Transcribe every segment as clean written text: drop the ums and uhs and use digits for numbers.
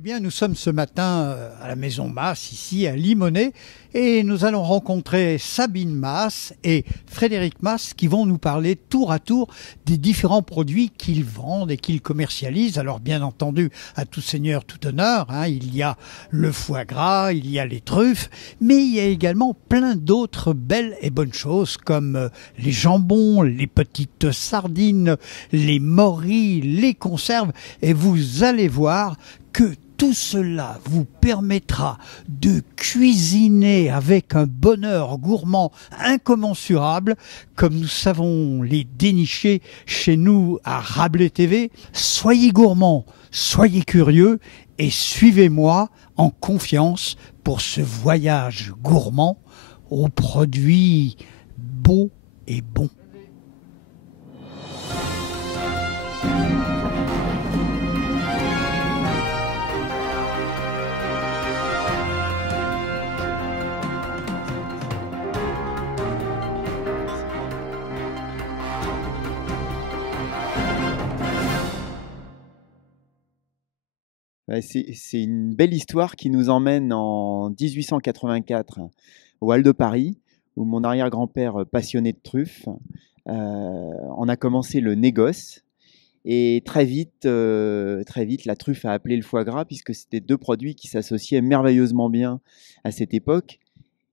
Eh bien, nous sommes ce matin à la Maison Masse, ici à Limonest, et nous allons rencontrer Sabine Masse et Frédéric Masse qui vont nous parler tour à tour des différents produits qu'ils vendent et qu'ils commercialisent. Alors, bien entendu, à tout seigneur, tout honneur, il y a le foie gras, il y a les truffes, mais il y a également plein d'autres belles et bonnes choses comme les jambons, les petites sardines, les morilles, les conserves, et vous allez voir que tout cela vous permettra de cuisiner avec un bonheur gourmand incommensurable, comme nous savons les dénicher chez nous à Rabelais TV. Soyez gourmands, soyez curieux et suivez-moi en confiance pour ce voyage gourmand aux produits beaux et bons. C'est une belle histoire qui nous emmène en 1884 au Hall de Paris, où mon arrière-grand-père, passionné de truffes, en a commencé le négoce. Et très vite, la truffe a appelé le foie gras, puisque c'était deux produits qui s'associaient merveilleusement bien à cette époque,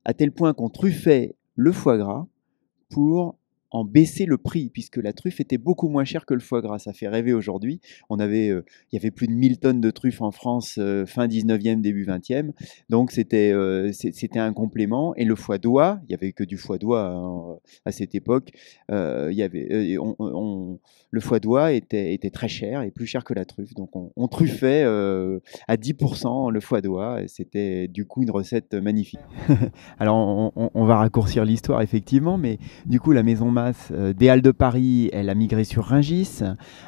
à tel point qu'on truffait le foie gras pour en baisser le prix, puisque la truffe était beaucoup moins chère que le foie gras. Ça fait rêver aujourd'hui. Il y avait plus de 1000 tonnes de truffes en France fin 19e, début 20e. Donc c'était un complément. Et le foie d'oie, il n'y avait que du foie d'oie à cette époque. Le foie d'oie était très cher et plus cher que la truffe. Donc on truffait à 10% le foie d'oie. Et c'était du coup une recette magnifique. Alors on va raccourcir l'histoire effectivement, mais du coup la Maison Masse des Halles de Paris, elle a migré sur Rungis.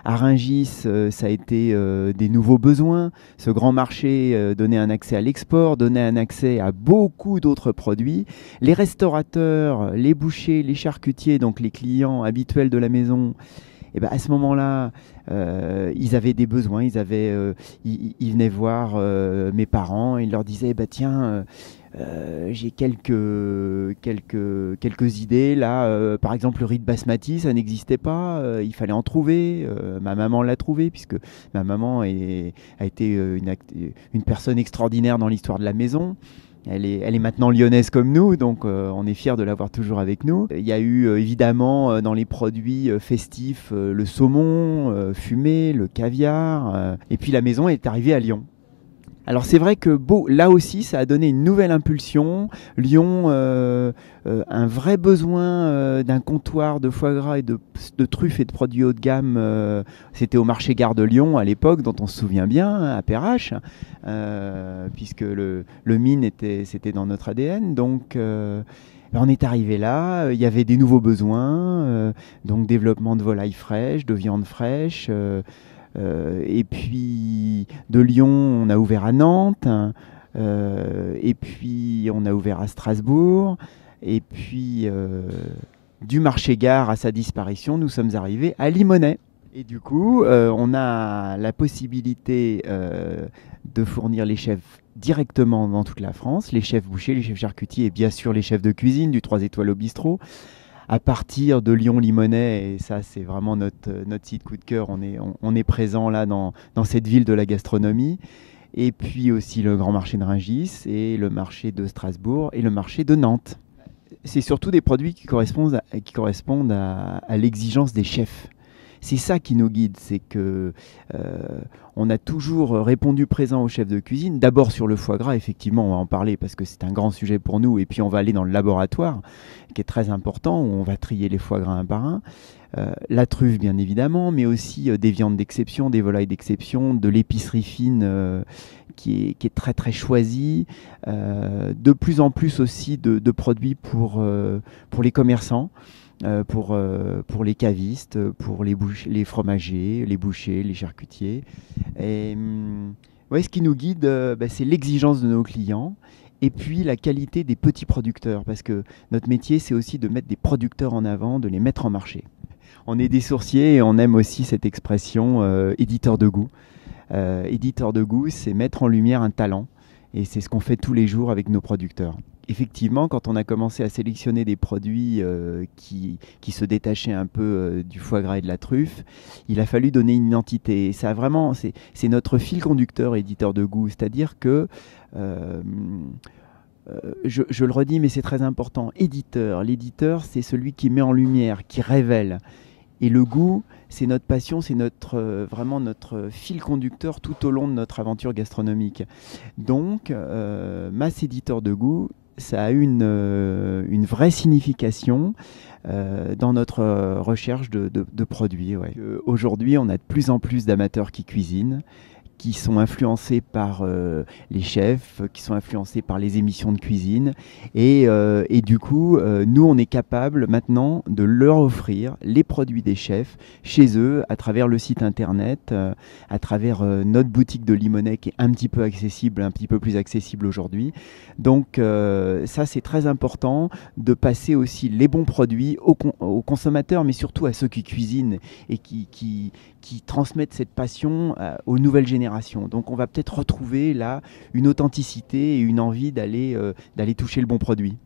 À Rungis, ça a été des nouveaux besoins. Ce grand marché donnait un accès à l'export, donnait un accès à beaucoup d'autres produits. Les restaurateurs, les bouchers, les charcutiers, donc les clients habituels de la maison, et ben à ce moment-là, ils avaient des besoins. Ils venaient voir mes parents. Ils leur disaient tiens, j'ai quelques idées là. Par exemple, le riz de basmati, ça n'existait pas. Il fallait en trouver. Ma maman l'a trouvé, puisque ma maman a été une personne extraordinaire dans l'histoire de la maison. Elle est maintenant lyonnaise comme nous, donc on est fiers de l'avoir toujours avec nous. Il y a eu évidemment dans les produits festifs le saumon fumé, le caviar, et puis la maison est arrivée à Lyon. Alors c'est vrai que là aussi, ça a donné une nouvelle impulsion. Lyon, un vrai besoin d'un comptoir de foie gras et de truffes et de produits haut de gamme. C'était au marché Gare de Lyon à l'époque, dont on se souvient bien, à Perrache, puisque le mine c'était dans notre ADN. Donc on est arrivé là, il y avait des nouveaux besoins, donc développement de volailles fraîches, de viande fraîche. Et puis de Lyon, on a ouvert à Nantes, et puis on a ouvert à Strasbourg, et puis du marché-gare à sa disparition, nous sommes arrivés à Limonest. Et du coup, on a la possibilité de fournir les chefs directement dans toute la France, les chefs bouchers, les chefs charcutiers et bien sûr les chefs de cuisine du 3 étoiles au bistrot. À partir de Lyon-Limonest, et ça c'est vraiment notre site coup de cœur, on est présent là dans cette ville de la gastronomie, et puis aussi le grand marché de Rungis, et le marché de Strasbourg, et le marché de Nantes. C'est surtout des produits qui correspondent à l'exigence des chefs. C'est ça qui nous guide, c'est que on a toujours répondu présent aux chefs de cuisine. D'abord sur le foie gras, effectivement, on va en parler parce que c'est un grand sujet pour nous. Et puis on va aller dans le laboratoire, qui est très important, où on va trier les foie gras un par un. La truffe, bien évidemment, mais aussi des viandes d'exception, des volailles d'exception, de l'épicerie fine qui est très très choisie. De plus en plus aussi de produits pour les commerçants. Pour les cavistes, pour les fromagers, les bouchers, les charcutiers. Et, ce qui nous guide, c'est l'exigence de nos clients et puis la qualité des petits producteurs, parce que notre métier, c'est aussi de mettre des producteurs en avant, de les mettre en marché. On est des sourciers et on aime aussi cette expression éditeur de goût. Éditeur de goût, c'est mettre en lumière un talent. Et c'est ce qu'on fait tous les jours avec nos producteurs. Effectivement, quand on a commencé à sélectionner des produits qui se détachaient un peu du foie gras et de la truffe, il a fallu donner une identité. Et ça vraiment, c'est notre fil conducteur, éditeur de goût. C'est-à-dire que, je le redis, mais c'est très important, éditeur. L'éditeur, c'est celui qui met en lumière, qui révèle. Et le goût, c'est notre passion, c'est vraiment notre fil conducteur tout au long de notre aventure gastronomique. Donc, Mas éditeur de goût, ça a une vraie signification dans notre recherche de produits. Ouais. Aujourd'hui, on a de plus en plus d'amateurs qui cuisinent, qui sont influencés par les chefs, qui sont influencés par les émissions de cuisine. Et du coup, nous, on est capable maintenant de leur offrir les produits des chefs chez eux, à travers le site internet, à travers notre boutique de Limonest qui est un petit peu accessible, un petit peu plus accessible aujourd'hui. Donc ça, c'est très important de passer aussi les bons produits aux consommateurs, mais surtout à ceux qui cuisinent et qui transmettent cette passion aux nouvelles générations. Donc on va peut-être retrouver là une authenticité et une envie d'aller toucher le bon produit.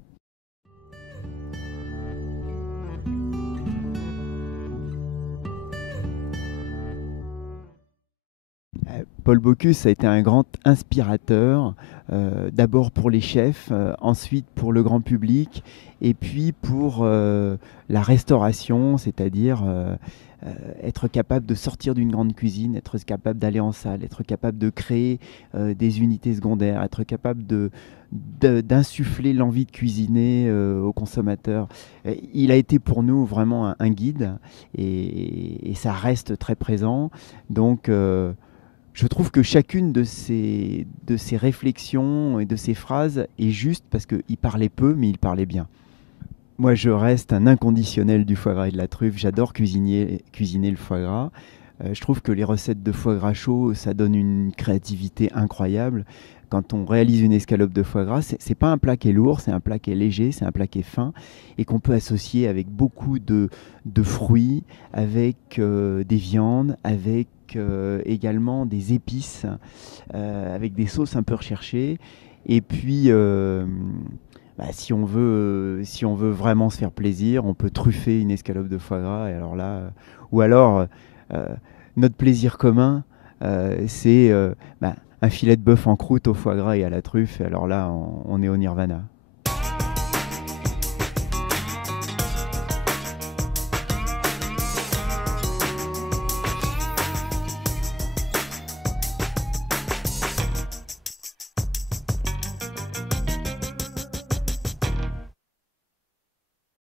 Paul Bocuse a été un grand inspirateur, d'abord pour les chefs, ensuite pour le grand public, et puis pour la restauration, c'est-à-dire être capable de sortir d'une grande cuisine, être capable d'aller en salle, être capable de créer des unités secondaires, être capable d'insuffler l'envie de cuisiner aux consommateurs. Il a été pour nous vraiment un guide, et ça reste très présent. Donc je trouve que chacune de ces réflexions et de ces phrases est juste parce qu'il parlait peu, mais il parlait bien. Moi, je reste un inconditionnel du foie gras et de la truffe. J'adore cuisiner le foie gras. Je trouve que les recettes de foie gras chaud, ça donne une créativité incroyable. Quand on réalise une escalope de foie gras, c'est pas un plat qui est lourd, c'est un plat qui est léger, c'est un plat qui est fin et qu'on peut associer avec beaucoup de fruits, avec des viandes, avec également des épices, avec des sauces un peu recherchées. Et puis, si on veut vraiment se faire plaisir, on peut truffer une escalope de foie gras. Et alors là, ou alors, notre plaisir commun, c'est un filet de bœuf en croûte au foie gras et à la truffe. Et alors là, on est au nirvana.